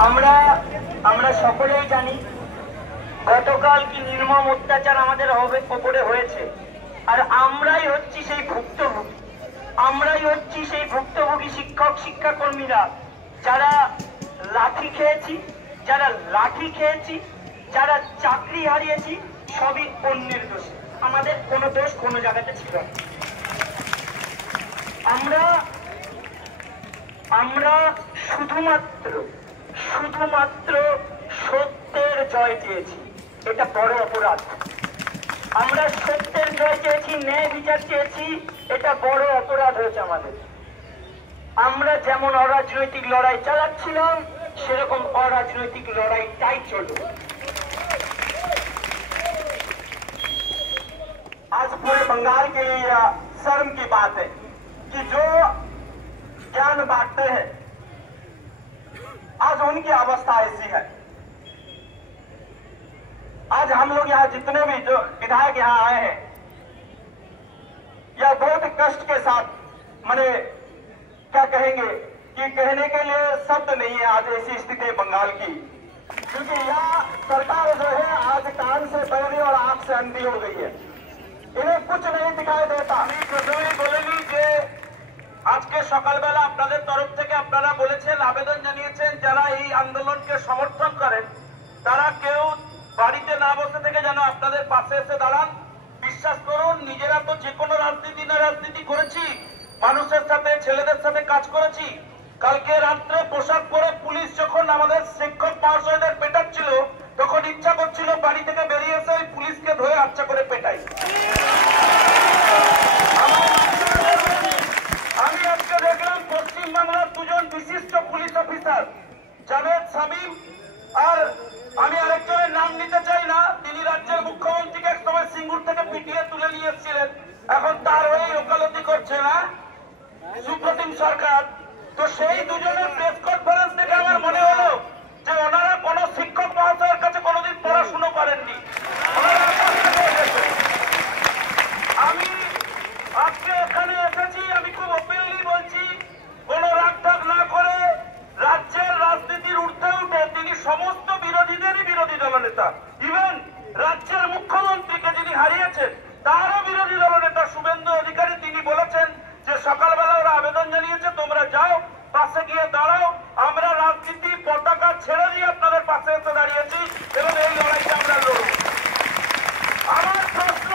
আমরা আমরা সকলেই জানি গতকাল কি নির্মম অত্যাচার আমাদের ওপরে হয়েছে, আর আমরাই হচ্ছি সেই ভুক্তভোগী। আমরাই হচ্ছি সেই ভুক্তভোগী শিক্ষক শিক্ষাকর্মীরা, যারা লাঠি খেয়েছি, যারা চাকরি হারিয়েছি, সবই অন্যের দোষে। আমাদের কোনো দোষ কোনো জায়গাতে ছিল না। আমরা শুধুমাত্র সত্যের জয় চেয়েছি। এটা বড় অপরাধ। আমরা সত্যের জয় চেয়েছি, ন্যায় বিচার চেয়েছি, এটা বড় অপরাধ হয়েছে আমাদের। আমরা যেমন অরাজনৈতিক লড়াই চালাচ্ছিলাম, সেরকম অরাজনৈতিক লড়াইটাই চলবে। आज पूरे बंगाल के लिए शर्म की बात है कि जो ज्ञान बांटते हैं आज उनकी अवस्था ऐसी है। आज हम लोग यहाँ जितने भी जो विधायक यहाँ आए हैं, यह बहुत कष्ट के साथ, माने क्या कहेंगे कि कहने के लिए शब्द नहीं है आज ऐसी स्थिति है बंगाल की, क्योंकि यह सरकार जो है आज कान से बहरी और आंख से अंधी हो गई है। इन्हें कुछ नहीं दिखाई देता। আমি প্রথমেই বলে নিই যে আজকে সকালবেলা আপনাদের তরফ থেকে আপনারা বলেছেন, আবেদন জানিয়েছেন যারা এই আন্দোলনকে সমর্থন করেন তারা কেউ বাড়িতে না বসে থেকে যেন আপনাদের পাশে এসে দাঁড়ান। বিশ্বাস করুন, নিজেরা তো যে কোনো রাজনীতি করেছি, মানুষের সাথে ছেলেদের সাথে কাজ করেছি। কালকে রাত্রে পোশাক পরে পুলিশ যখন আমাদের শিক্ষক মহাশয়দের পেটাচ্ছিল, তখন ইচ্ছা করছিল বাড়ি থেকে বেরিয়ে এসে ওই পুলিশকে ধরে আচ্ছা করে পেটাই। আমি আজকে দেখলাম পশ্চিমবাংলার দুজন বিশিষ্ট পুলিশ অফিসার, জাভেদ শামীম আর আমি আরেকজনের নাম নিতে চাই না, তিনি রাজ্যের মুখ্যমন্ত্রীকে এক সময় সিঙ্গুর থেকে পিটিয়ে তুলে নিয়ে এসেছিলেন, এখন তার হয়ে ওকালতি করছে না সুপ্রতিম সরকার। তো সেই দুজনের প্রেস কনফারেন্স থেকে আমার মনে হলো যে ওনারা কোন শিক্ষক মহাশয়ের কাছে কোনোদিন পড়াশুনো করেননি। আমি আজকে এখানে এসেছি, আমি খুব ওপেনলি বলছি, কোন রাগঢাক না করে রাজ্যের রাজনীতির ঊর্ধ্বে উঠে তিনি সমস্ত বিরোধীদেরই বিরোধী দলনেতা, ইভেন রাজ্যের মুখ্যমন্ত্রীকে যিনি হারিয়েছেন তারও বিরোধী দলনেতা শুভেন্দু অধিকারী, তিনি বলেছেন যে সকালবেলা ওরা আবেদন জানিয়েছে, তোমরা যাও পাশে গিয়ে দাঁড়াও। আমরা রাজনীতি পতাকা ছেড়ে দিয়ে আপনাদের পাশে এসে দাঁড়িয়েছি এবং এই লড়াইটা আমরা লড়ব। আমার প্রশ্ন,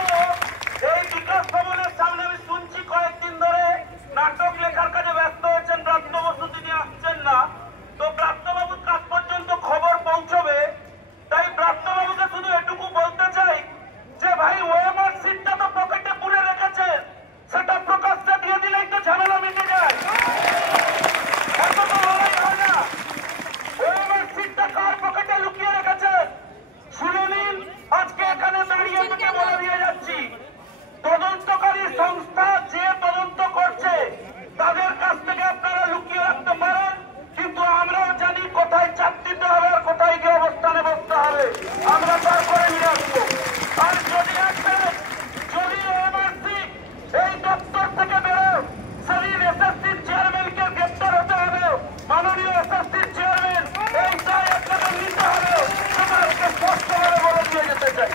এই বিকাশ ভবনের সামনে আমি শুনছি কয়েকদিন ধরে নাটক লেখার কাজে ব্যস্ত হয়েছেন ব্রাত্য বসু, তিনি আসছেন না। তো ব্রাত্যবাবুর কাছ পর্যন্ত খবর পৌঁছবে, তাই ব্রাত্যবাবুকে শুধু এটুকু বলতে চাই যে ভাই ওএমআর সিটটা তো পকেটে পুরে রেখেছেন, সেটা প্রকাশ্যে দিয়ে দিলেই তো ঝামেলা মিটে যায়। এত তো লড়াই হয় না। ওএমআর সিটটা কার পকেটে লুকিয়ে রেখেছেন শুনে নিন। আজকে এখানে দাঁড়িয়ে থেকে বলে দিয়ে যাচ্ছি, তদন্তকারী সংস্থা যে তদন্ত করছে তাদের কাছ থেকে আপনারা লুকিয়ে রাখতে পারেন, কিন্তু আমরাও জানি কোথায় চাপ দিতে হবে আর কোথায় গিয়ে অবস্থানে বসতে হবে, আমরা তারপরে নিয়ে আসবো। আর যদি যদি ওএমআরসি এই দপ্তর থেকে বেরো, সেদিন এসএসসির চেয়ারম্যানকে গ্রেপ্তার হতে হবে, মাননীয় এসএসসির চেয়ারম্যান, এই দায় আপনাদের নিতে হবে, সেটা আজকে স্পষ্টভাবে বলে দিয়ে যেতে চাই।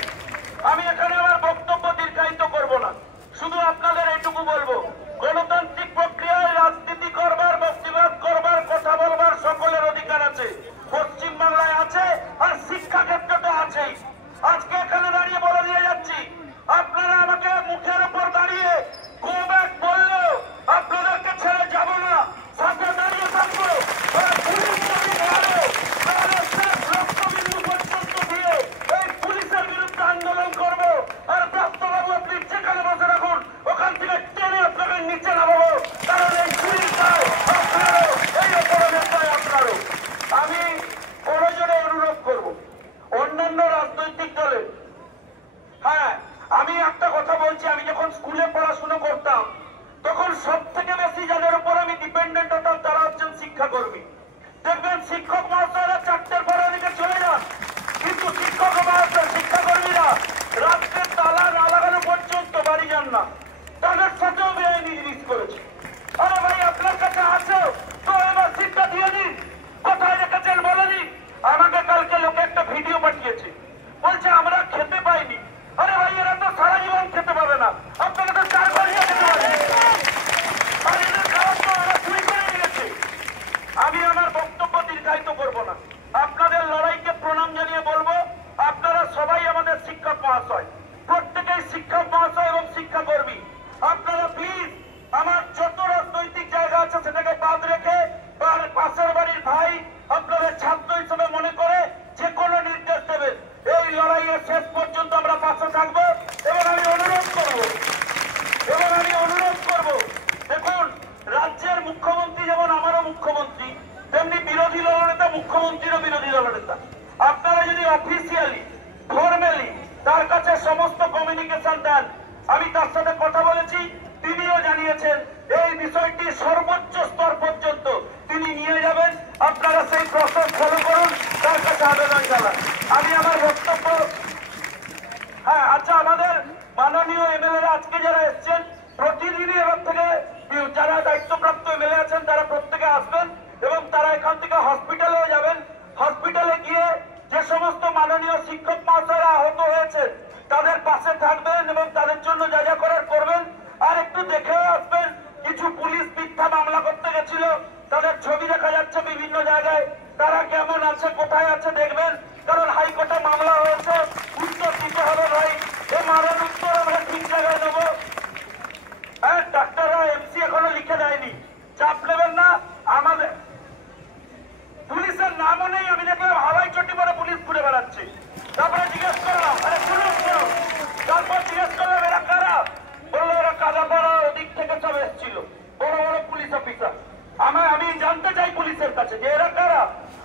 আমি এখানে আমার বক্তব্য দীর্ঘায়িত করব না, শুধু আপনাদের এইটুকু বলবো, গণতান্ত্রিক প্রক্রিয়ায় রাজনীতি করবার, বক্তব্য করবার, কথা বলবার সকলের অধিকার আছে, পশ্চিমবাংলায় আছে, আর শিক্ষা ক্ষেত্রে তো আছেই। আজকে এখানে দাঁড়িয়ে বলে দিয়ে যাচ্ছি, আপনারা আমাকে মুখের উপর দাঁড়িয়ে গো ব্যাক বললেও আপনাদেরকে ছেড়ে যাব না, সাথে দাঁড়িয়ে থাকবো। পুলিশ যদি মারে তাহলে শেষ রক্তবিন্দু পর্যন্ত দিয়ে এই পুলিশের বিরুদ্ধে আন্দোলন করবো। আর ব্রাত্যবাবু, আপনি যেখানে বসে রাখুন, ওখান থেকে টেনে আপনাকে নিচে নামাবো, কারণ এই পুলিশ দায় আপনারও, এই অপরাধের দায় আপনারও। আমি প্রয়োজনে অনুরোধ করবো অন্যান্য রাজনৈতিক দলের, হ্যাঁ আমি একটা কথা বলছি, আমি যখন স্কুলে পড়াশোনা করতাম তখন সব থেকে বেশি যাদের উপর আমি ডিপেন্ডেন্ট হতাম তারা হচ্ছেন শিক্ষাকর্মী। দেখবেন শিক্ষক মহাশয়রা 4টের পরে অনেকে চলে যান, কিন্তু শিক্ষাকর্মীরা রাত্রের তালা না লাগানো পর্যন্ত বাড়ি যান না, তাদের সাথেও বেআইনি জিনিস করেছে। আরে ভাই, আপনার কাছে আসো তো এবার সিটটা দিয়ে দিন, কোথায় রেখেছেন বলে দিন। মুখ্যমন্ত্রীরও বিরোধী দলনেতা। আপনারা যদি অফিসিয়ালি ফর্মালি তার কাছে সমস্ত কমিউনিকেশন দেন, আমি তার সাথে কথা বলেছি, তিনিও জানিয়েছেন এই বিষয়টি সর্বোচ্চ স্তর পর্যন্ত তিনি নিয়ে যাবেন। আপনারা সেই প্রসেস ফলো করুন, তার কাছে আবেদন জানান। আমি আমার বক্তব্য, হ্যাঁ আচ্ছা, আমাদের মাননীয় এমএলএরা আজকে যারা এসছেন, প্রতিদিনই এবার থেকে যারা দায়িত্বপ্রাপ্ত এমএলএ আছেন তারা প্রত্যেকে আসবেন এবং তারা এখান থেকে হসপিটালেও যাবেন। হসপিটালে গিয়ে যে সমস্ত মাননীয় শিক্ষক মহাশয়রা আহত হয়েছে তাদের পাশে থাকবেন এবং তাদের জন্য যা যা করার করবেন। আর একটু দেখেও আসবেন, কিছু পুলিশ মিথ্যা মামলা করতে গেছিল, তাদের ছবি দেখা যাচ্ছে বিভিন্ন জায়গায়, তারা কেমন আছে কোথায় আছে দেখবেন, কারণ হাইকোর্টে মামলা হয়েছে, উত্তর দিতে হবে ভাই। এই মারার উত্তর আমরা ঠিক জায়গায় দেবো। হ্যাঁ, ডাক্তাররা এমসি এখনো লিখে দেয়নি, চাপ নেবেন না। আমাদের পুলিশের নামও নেই, আমি দেখলাম হাওয়াই চটি পরে পুলিশ ঘুরে বেড়াচ্ছে। তারপরে জিজ্ঞেস করলাম, আরে পুলিশ কেন? তারপর জিজ্ঞেস করলাম এরা কারা? বললো এরা কাদাপাড়া ওদিক থেকে সব এসেছিল, বড় বড় পুলিশ অফিসার। আমি জানতে চাই পুলিশের কাছে যে এরা কারা।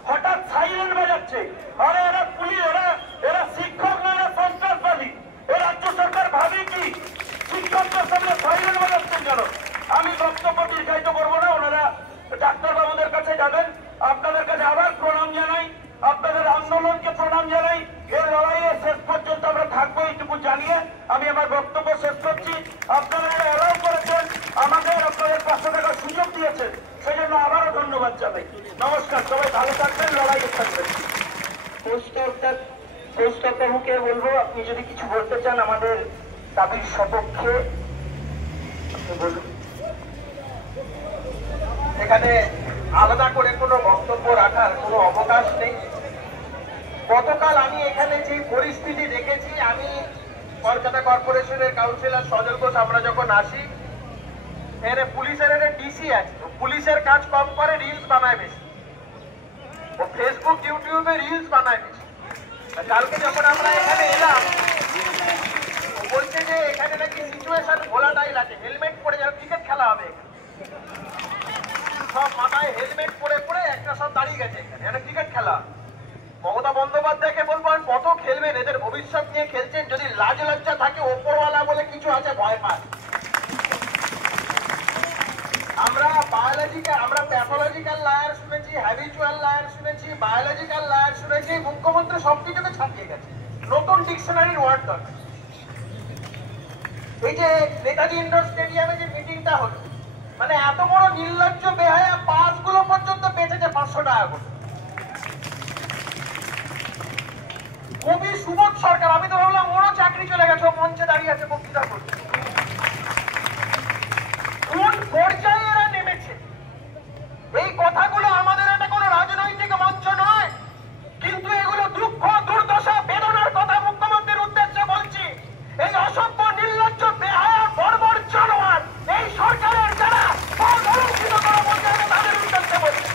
হঠাৎ সাইরেন বাজাচ্ছে, আরে এরা পুলিশ, এরা শিক্ষক না, এরা সন্ত্রাসবাদী। এ রাজ্য সরকার ভাবি কি শিক্ষকদের সামনে সাইরেন বাজাচ্ছেন কেন? আমি বক্তব্য দীর্ঘায়িত করবো না, ওনারা ডাক্তারবাবুদের কাছে যাবেন। আপনাদের কাছে আবার প্রণাম জানাই, আপনাদের আন্দোলনকে প্রণাম জানাই। এর লড়াইয়ে শেষ পর্যন্ত আমরা থাকবো এইটুকু জানিয়ে আমি আমার বক্তব্য শেষ করছি। আপনারা এলাও করেছেন, আমাদের আপনাদের পাশে থাকার সুযোগ দিয়েছেন, সেই জন্য আবারও ধন্যবাদ জানাই। নমস্কার, সবাই ভালো থাকবেন, লড়াইয়ে থাকবেন। পোস্ট প্রমুখকে বলবো, আপনি যদি কিছু বলতে চান আমাদের দাবির সপক্ষে আপনি বলুন। এখানে আলাদা করে কোনো বক্তব্য রাখার কোনো অবকাশ নেই। গতকাল আমি এখানে যে পরিস্থিতি দেখেছি, আমি কলকাতা কর্পোরেশনের কাউন্সিলর সজল ঘোষ, আমরা যখন আসি, এর পুলিশের ডিসি আছে, পুলিশের কাজ কম করে, রিলস বানায় বেশি, ও ফেসবুক ইউটিউবে রিলস বানায় বেশি। কালকে যখন আমরা এখানে এলাম, ও বলছে যে এখানে নাকি সিচুয়েশন ভোলাটাইল আছে, হেলমেট পরে যেন ক্রিকেট খেলা হবে, সব মাথায় হেলমেট পরে পরে একটা সব দাঁড়িয়ে গেছে এখানে, এটা ক্রিকেট খেলা। মমতা বন্দ্যোপাধ্যায়কে বলবো, কত খেলবেন, এদের ভবিষ্যৎ নিয়ে খেলছেন। যদি লাজ লজ্জা থাকে, ওপরওয়ালা বলে কিছু আছে, ভয় পান। আমরা প্যাথোলজিক্যাল লায়ার শুনেছি, হ্যাবিচুয়াল লায়ার শুনেছি, বায়োলজিক্যাল লায়ার শুনেছি। মুখ্যমন্ত্রী সবকিছুকে ছাপিয়ে গেছে, নতুন ডিকশনারির ওয়ার্ড দরকার। এই যে নেতাজি ইন্ডোর স্টেডিয়ামে যে মিটিংটা হলো, মানে এত বড় নির্লজ্জ বেহায়া, পাসগুলো পর্যন্ত বেঁচেছে 500 টাকা করে। কবি সুবোধ সরকার, আমি তো ভাবলাম ওরও চাকরি চলে গেছে, মঞ্চে দাঁড়িয়ে আছে বক্তৃতা করছে। কোন পর্যায়ে এরা নেমেছে? এই কথাগুলো আমাদের এটা কোনো রাজনৈতিক মঞ্চ নয়, কিন্তু এগুলো দুঃখ, দুর্দশা, বেদনার কথা মুখ্যমন্ত্রীর উদ্দেশ্যে বলছি। এই অসভ্য, নির্লজ্জ, বেহায়া, বর্বর জানোয়ার এই সরকারের যারা অলঙ্কিত করা পর্যায়ে তাদের উদ্দেশ্যে বলছি।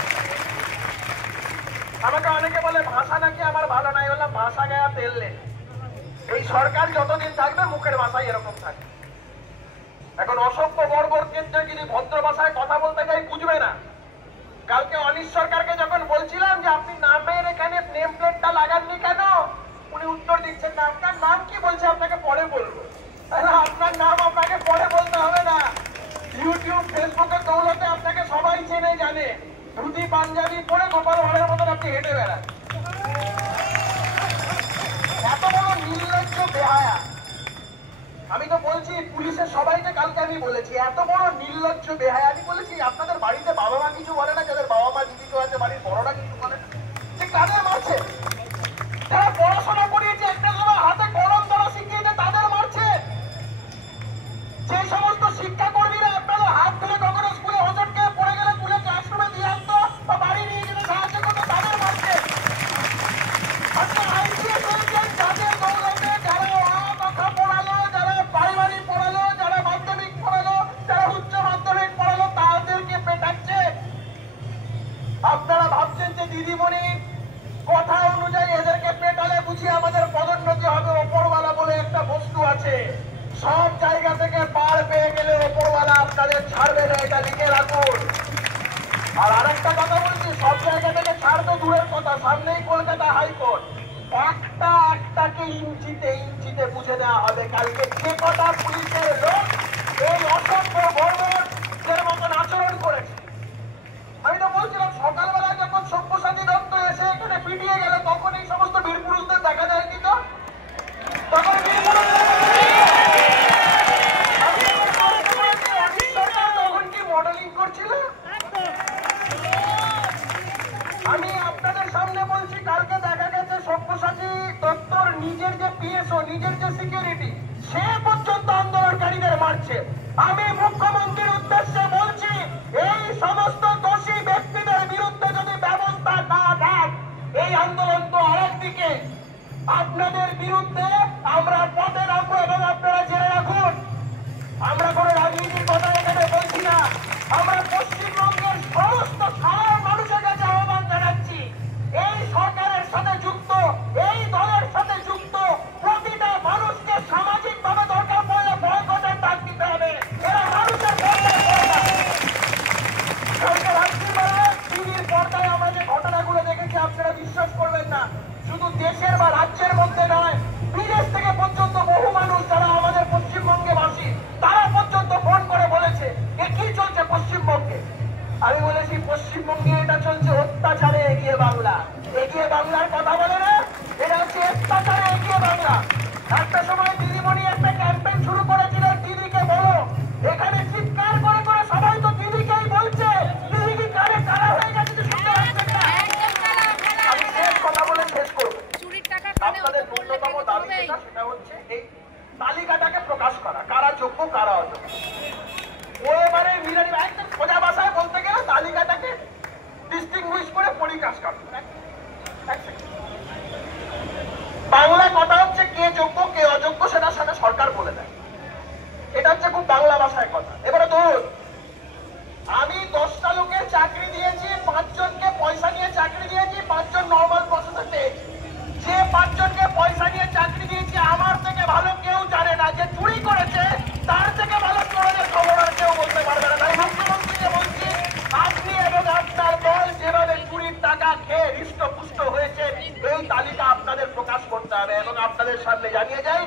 আমাকে অনেকে বলে ভাষা নাকি আমার ভালো নাই, বললাম ভাষা গায়া তেললে। এই সরকার যতদিন থাকবে মুখের ভাষাই এরকম থাকবে। এখন অসভ্য, বর্বর, কেন্দ্রগিরি, ভদ্র ভাষায় কথা বলতে যাই বুঝবে না। কালকে অনিশ সরকারকে যখন বলছিলাম যে আপনি নামের এখানে নেম প্লেটটা লাগাননি কেন, উনি উত্তর দিচ্ছেন না। আপনার নাম কি? বলছে আপনাকে পরে বলবো। আপনার নাম আপনাকে পরে বলতে হবে না, ইউটিউব ফেসবুকের দৌলতে আপনাকে সবাই চেনে জানে। ধুতি পাঞ্জাবি পরে গোপাল ভাড়ের মতন আপনি হেঁটে বেড়ান। এত বড় নির্লজ্জ বেহায়া। আমি তো বলছি পুলিশের সবাইকে, কালকে আমি বলেছি এত বড় নির্লজ্জ বেহায়া। আমি বলেছি আপনাদের বাড়িতে বাবা মা কিছু বলে না? যাদের বাবা মা জীবিত আছে বাড়ির বড়রা কিছু বলে না? যে কাদের মারছে? যারা পড়াশোনা করিয়েছে, একটা সময় হাতে কলম ধরা শিখিয়েছে, তাদের মারছে। যে সমস্ত শিক্ষাকর্মীরা আপনাদের হাত ধরে কখনো স্কুলে হোঁচটকে পড়ে গেলে তুলে ক্লাসরুমে দিয়ে আসতো বা বাড়ি নিয়ে যেতে সাহায্য করতো, তাদের মারছে। আজকে আইপিএস হয়েছেন যাদের দৌলতে, যারা কথা পড়ালো, যারা প্রাইমারি পড়ালো, যারা মাধ্যমিক পড়ালো, যারা উচ্চ মাধ্যমিক পড়ালো, তাদেরকে পেটাচ্ছে। আপনারা ভাবছেন যে দিদিমণি কথা অনুযায়ী এদেরকে পেটালে বুঝি আমাদের পদোন্নতি হবে। ওপরওয়ালা বলে একটা বস্তু আছে, সব জায়গা থেকে পার পেয়ে গেলে ওপরওয়ালা আপনাদের ছাড়বে না, এটা লিখে রাখুন। আর আরেকটা কথা বলছি, সব জায়গা থেকে ছাড় তো দূরের কথা, সামনেই কলকাতা হাইকোর্ট। একটাকে ইঞ্চিতে ইঞ্চিতে বুঝে দেওয়া হবে কালকে যে কটা পুলিশের লোক এই অসভ্য বর্বরদের মতন আচরণ করেছে। আমি তো বলছিলাম সকালবেলা যখন সব্যসাচী দত্ত এসে এখানে পিটিয়ে গেল তখন এই সমস্ত বীরপুরুষদের দেখা যায়নি তো? তখন তখন কি মডেলিং করছিল? আমি আপনাদের সামনে বলছি কালকে দেখা গেছে সব্যসাচী দত্তর নিজের যে পিএসও, নিজের যে সিকিউরিটি, সে পর্যন্ত আন্দোলনকারীদের মারছে। আমি মুখ্যমন্ত্রীর উদ্দেশ্যে বলছি এই সমস্ত দোষী ব্যক্তিদের বিরুদ্ধে যদি ব্যবস্থা না নেন, এই আন্দোলন তো আরেকদিকে। আপনাদের বিরুদ্ধে আমরা পথে নামবো এবং আপনারা জেনে রাখুন আমরা কোনো রাজনীতির কথা এখানে বলছি না। আমরা পশ্চিমবঙ্গের সমস্ত সাধারণ মানুষের কাছে আহ্বান জানাচ্ছি, এই সরকারের সাথে যুক্ত, এই দলের সাথে যুক্ত প্রতিটা মানুষকে সামাজিকভাবে দরকার পড়লে বয়কটের ডাক দিতে হবে। এরা মানুষের টিভির পর্দায় আমরা যে ঘটনাগুলো দেখেছি আপনারা বিশ্বাস করবেন না। শুধু দেশের বা রাজ্যের মধ্যে নয়, বিদেশ থেকে পর্যন্ত বহু মানুষ যারা আমাদের পশ্চিমবঙ্গে বাসী তারা পর্যন্ত ফোন করে বলেছে এ কি চলছে পশ্চিমবঙ্গে। আমি বলেছি পশ্চিমবঙ্গে এটা চলছে অত্যাচারে এগিয়ে বাংলা। এগিয়ে বাংলার কথা বলে না, এটা হচ্ছে অত্যাচারে এগিয়ে বাংলা। একটা সময় দিদিমণি একটা ক্যাম্পেইন শুরু করেছিল, দিদিকে বলো। এখানে চিৎকার করে করে সবাই তো দিদিকেই বলছে, দিদি কি কানে কারা হয়ে গেছে যে শুনতে পাচ্ছেন না? আমি শেষ কথা বলে শেষ করবো। আপনাদের ন্যূনতম দাবি যেটা সেটা হচ্ছে এই তালিকাটাকে প্রকাশ করা, কারা যোগ্য কারা অযোগ্য। ও এবারে মিরানি একদম সোজা ভাষায় বলতে গেলে তালিকাটাকে ডিস্টিংগুইশ করে পরিকাশ করতে। বাংলা কথা হচ্ছে কে যোগ্য কে অযোগ্য সেটা সাথে সরকার বলে দেয়। এটা হচ্ছে খুব বাংলা ভাষায় কথা। এবারে ধরুন আমি 10টা লোকের চাকরি দিয়েছি, 5 জনকে পয়সা নিয়ে চাকরি দিয়েছি, 5 জন নর্মাল প্রসেসে পেয়েছি। যে 5 জনকে পয়সা নিয়ে চাকরি দিয়েছি আমার থেকে ভালো কেউ জানে না। যে চুরি করেছে তার থেকে ভালো চোরের খবর আর কেউ বলতে পারবে না। তাই মুখ্যমন্ত্রীকে বলছি আপনি এবং আপনার দল যেভাবে চুরির টাকা খেয়ে হৃষ্টপুষ্ট হয়েছে এই তালিকা আপনাদের প্রকাশ করতে হবে। এবং আপনাদের সামনে জানিয়ে যাই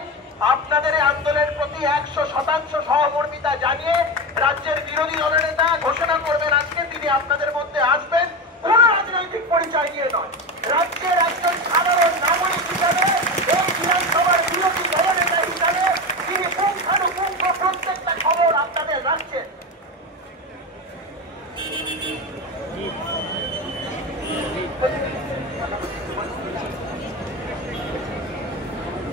আপনাদের এই আন্দোলনের প্রতি 100% সহমর্মিতা জানিয়ে রাজ্যের বিরোধী দলনেতা ঘোষণা করবেন আজকে তিনি আপনাদের মধ্যে আসবেন কোন রাজনৈতিক পরিচয় নিয়ে নয়, রাজ্যের একজন সাধারণ নাগরিক হিসাবে, এই বিধানসভার বিরোধী দলনেতা হিসাবে তিনি পুঙ্খানুপুঙ্খ প্রত্যেকটা খবর আপনাদের রাখছেন।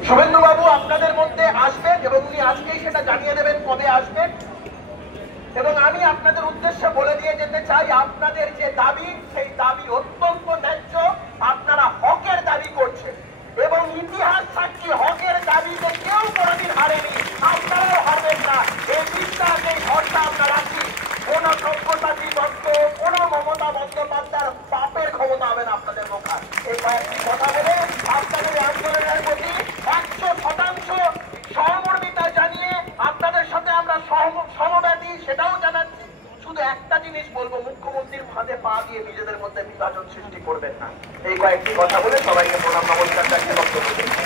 শুভেন্দুবাবু আপনাদের মধ্যে আসবেন এবং উনি আজকেই সেটা জানিয়ে দেবেন কবে আসবেন। এবং আমি আপনাদের উদ্দেশ্যে বলে দিয়ে যেতে চাই আপনাদের যে দাবি সেই দাবি অত্যন্ত ন্যায্য। আপনারা হকের দাবি করছেন এবং ইতিহাস সাক্ষী হকের দাবিতে কেউ কোনোদিন হারেনি, আপনারাও হারবেন না। এই বিশ্বাস এই ভরসা আমরা রাখি। কোন সব্যসাচী দত্ত কোন মমতা বন্দ্যোপাধ্যায়ের পাপের ক্ষমতা হবে না আপনাদের মোকার। এই কয়েকটি কথা বলে আপনাদের আন্দোলনের প্রতি 100% সহমর্মিতা জানিয়ে আপনাদের সাথে আমরা সমব্যথী সেটাও জানাচ্ছি। শুধু একটা জিনিস বলবো, মুখ্যমন্ত্রীর ফাঁদে পা দিয়ে নিজেদের মধ্যে বিভাজন সৃষ্টি করবেন না। এই কয়েকটি কথা বলে সবাইকে প্রণাম নমস্কার জানিয়ে বক্তব্য দিচ্ছি।